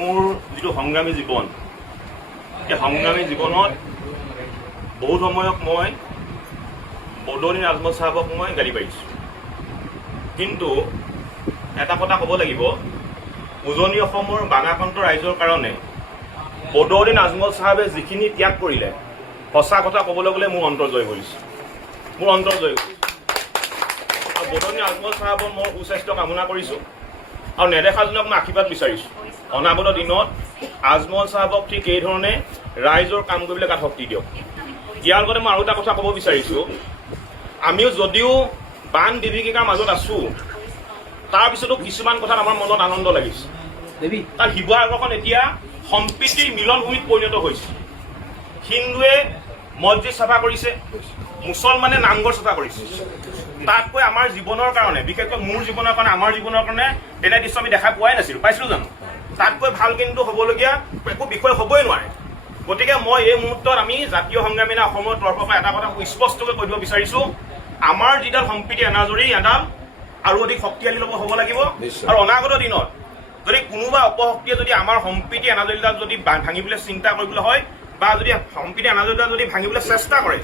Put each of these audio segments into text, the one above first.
মোৰ যিটো সংগ্ৰামী জীৱন, এই সংগ্ৰামী জীৱনত বহুত সময়ত মই বদৰুদ্দিন আজমল চাহাবক মই গালি পাৰিছোঁ। কিন্তু এটা কথা ক'ব লাগিব, উজনি অসমৰ বানাক্ৰান্ত ৰাইজৰ কাৰণে বদৰুদ্দিন আজমল চাহাবে যিখিনি ত্যাগ কৰিলে, সঁচা কথা ক'বলৈ গ'লে মোৰ অন্তৰ জয় কৰিছে, মোৰ অন্তৰ জয় কৰিছে। আৰু বদৰুদ্দিন আজমল চাহাবৰ মই সুস্বাস্থ্য কামনা কৰিছোঁ আৰু নেদেখাজনক মই আশীৰ্বাদ বিচাৰিছোঁ। অনাগত দিনত আজমল চাহাবক ঠিক এইধৰণে ৰাইজৰ কাম কৰিবলৈ গাত শক্তি দিয়ক। ইয়াৰ লগতে মই আৰু এটা কথা ক'ব বিচাৰিছোঁ, আমিও যদিও বান বিভীষিকাৰ মাজত আছোঁ, তাৰপিছতো কিছুমান কথাত আমাৰ মনত আনন্দ লাগিছে। কাৰণ শিৱসাগৰখন এতিয়া সম্প্ৰীতিৰ মিলনভূমিত পৰিণত হৈছে। হিন্দুৱে মছজিদ চাফা কৰিছে, মুছলমানে নামঘৰ চাফা কৰিছে। তাতকৈ আমাৰ জীৱনৰ কাৰণে, বিশেষকৈ মোৰ জীৱনৰ কাৰণে, আমাৰ জীৱনৰ কাৰণে তেনে দৃশ্য আমি দেখা পোৱাই নাছিলোঁ, পাইছিলোঁ জানো? তাতকৈ ভাল কিন্তু হ'বলগীয়া একো বিষয় হ'বই নোৱাৰে। গতিকে মই এই মুহূৰ্তত আমি জাতীয় সংগ্ৰামী অসমৰ তৰফৰ পৰা এটা কথা স্পষ্টকৈ কৈ দিব বিচাৰিছোঁ, আমাৰ যিডাল সম্প্ৰীতি এনাজৰী এডাল আৰু অধিক শক্তিশালী হ'ব লাগিব। আৰু অনাগত দিনত যদি কোনোবা অপশক্তিয়ে যদি আমাৰ সম্প্ৰীতি এনাজৰীডাল যদি ভাঙিবলৈ চিন্তা কৰিবলৈ হয় বা যদি সম্প্ৰীতি এনাজৰীডাল যদি ভাঙিবলৈ চেষ্টা কৰে,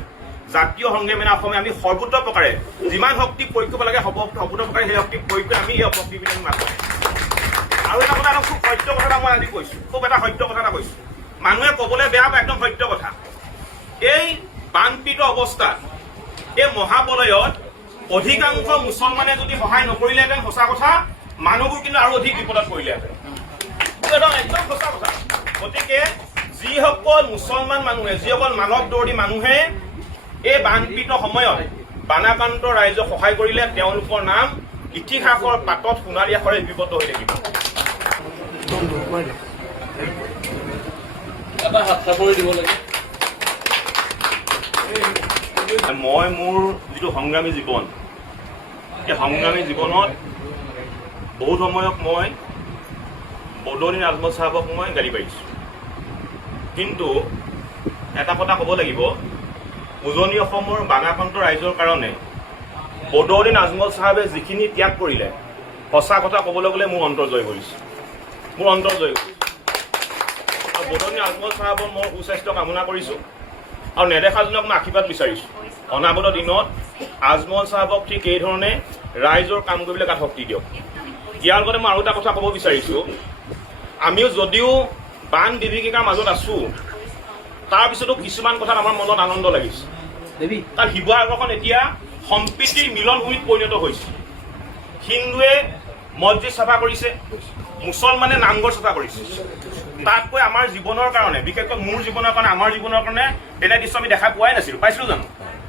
জাতীয় সংগ্ৰামী অসমে আমি সৰ্বোচ্চ প্ৰকাৰে যিমান শক্তি প্ৰয়োগ কৰিব লাগে সৰ্বোচ্চ প্ৰকাৰে সেই শক্তি প্ৰয়োগ কৰি আমি এই অপশক্তিবিলাক মাতোঁ। আৰু এটা কথা, খুব সত্য কথা এটা মই আজি কৈছোঁ, খুব এটা সত্য কথা এটা কৈছোঁ। মানুহে ক'বলৈ বেয়া পায়, একদম সত্য কথা। এই বানপীড়িত অৱস্থাত এই মহাপ্ৰলয়ত অধিকাংশ মুছলমানে যদি সহায় নকৰিলেহেঁতেন, সঁচা কথা, মানুহবোৰ কিন্তু আৰু অধিক বিপদত পৰিলেহেঁতেন। একদম সঁচা কথা। গতিকে যিসকল মুছলমান মানুহে, যিসকল মানৱ দৰ্দী মানুহে এই বানপীড়িত সময়ত বানাক্ৰান্ত ৰাইজক সহায় কৰিলে, তেওঁলোকৰ নাম ইতিহাসৰ পাতত সোণালী আখৰে লিপিবদ্ধ হৈ থাকিব। মই মোৰ যিটো সংগ্ৰামী জীৱন, এই সংগ্ৰামী জীৱনত বহুত সময়ত মই বদৰুদ্দিন আজমল চাহাবক মই গালি পাৰিছোঁ। কিন্তু এটা কথা ক'ব লাগিব, উজনি অসমৰ বানাক্ৰান্ত ৰাইজৰ কাৰণে বদৰুদ্দিন আজমল চাহাবে যিখিনি ত্যাগ কৰিলে, সঁচা কথা ক'বলৈ গ'লে মোৰ অন্তৰ জয় কৰিছে, মোৰ অন্তৰ জয় কৰিছে। আৰু বদৰুদ্দিন আজমল চাহাবৰ মই সুস্বাস্থ্য কামনা কৰিছোঁ আৰু নেদেখাজনক মই আশীৰ্বাদ বিচাৰিছোঁ। অনাগত দিনত আজমল চাহাবক ঠিক এইধৰণে ৰাইজৰ কাম কৰিবলৈ গাত শক্তি দিয়ক। ইয়াৰ লগতে মই আৰু এটা কথা ক'ব বিচাৰিছোঁ, আমিও যদিও বান বিভীষিকাৰ মাজত আছোঁ, তাৰপিছতো কিছুমান কথাত আমাৰ মনত আনন্দ লাগিছে। কাৰণ শিৱসাগৰখন এতিয়া সম্প্ৰীতিৰ মিলনভূমিত পৰিণত হৈছে। হিন্দুৱে মছজিদ চাফা কৰিছে, মুছলমানে নামঘৰ চাফা কৰিছে। তাতকৈ আমাৰ জীৱনৰ কাৰণে, বিশেষকৈ মোৰ জীৱনৰ কাৰণে, আমাৰ জীৱনৰ কাৰণে তেনে দৃশ্য আমি দেখা পোৱাই নাছিলোঁ, পাইছিলোঁ জানো?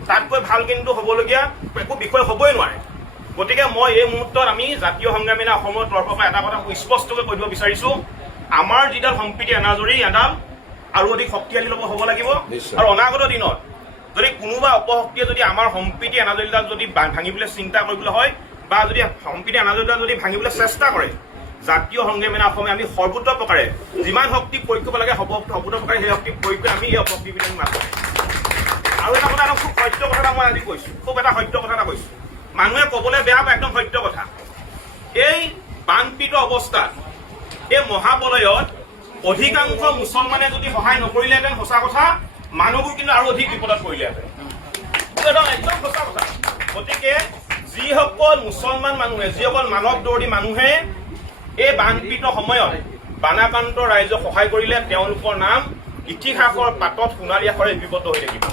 তাতকৈ ভাল কিন্তু হ'বলগীয়া একো বিষয় হ'বই নোৱাৰে। গতিকে মই এই মুহূৰ্তত আমি জাতীয় সংগ্ৰামী অসমৰ তৰফৰ পৰা এটা কথা স্পষ্টকৈ কৈ দিব বিচাৰিছোঁ, আমাৰ যিডাল সম্প্ৰীতি এনাজৰী এডাল আৰু অধিক শক্তিশালী হ'ব লাগিব। আৰু অনাগত দিনত যদি কোনোবা অপশক্তিয়ে যদি আমাৰ সম্প্ৰীতি এনাজৰীডাল যদি ভাঙিবলৈ চিন্তা কৰিবলৈ হয় বা যদি সম্প্ৰীতি এনাজৰীডাল যদি ভাঙিবলৈ চেষ্টা কৰে, জাতীয় সংগ্ৰামী অসমে আমি সৰ্বোচ্চ প্ৰকাৰে যিমান শক্তি প্ৰয়োগ কৰিব লাগে সৰ্বোচ্চ প্ৰকাৰে সেই শক্তি প্ৰয়োগ কৰি আমি এই অপশক্তিবিলাক মাতোঁ। আৰু এটা কথা, খুব সত্য কথা এটা মই আজি কৈছোঁ, খুব এটা সত্য কথা এটা কৈছোঁ। মানুহে ক'বলৈ বেয়া পায়, একদম সত্য কথা। এই বানপীড়িত অৱস্থাত এই মহাপ্ৰলয়ত অধিকাংশ মুছলমানে যদি সহায় নকৰিলেহেঁতেন, সঁচা কথা, মানুহবোৰ কিন্তু আৰু অধিক বিপদত পৰিলেহেঁতেন। একদম সঁচা কথা। গতিকে যিসকল মুছলমান মানুহে, যিসকল মানৱ দৰ্দী মানুহে এই বানপীড়িত সময়ত বানাক্ৰান্ত ৰাইজক সহায় কৰিলে, তেওঁলোকৰ নাম ইতিহাসৰ পাতত সোণালী আখৰে লিপিবদ্ধ হৈ থাকিব।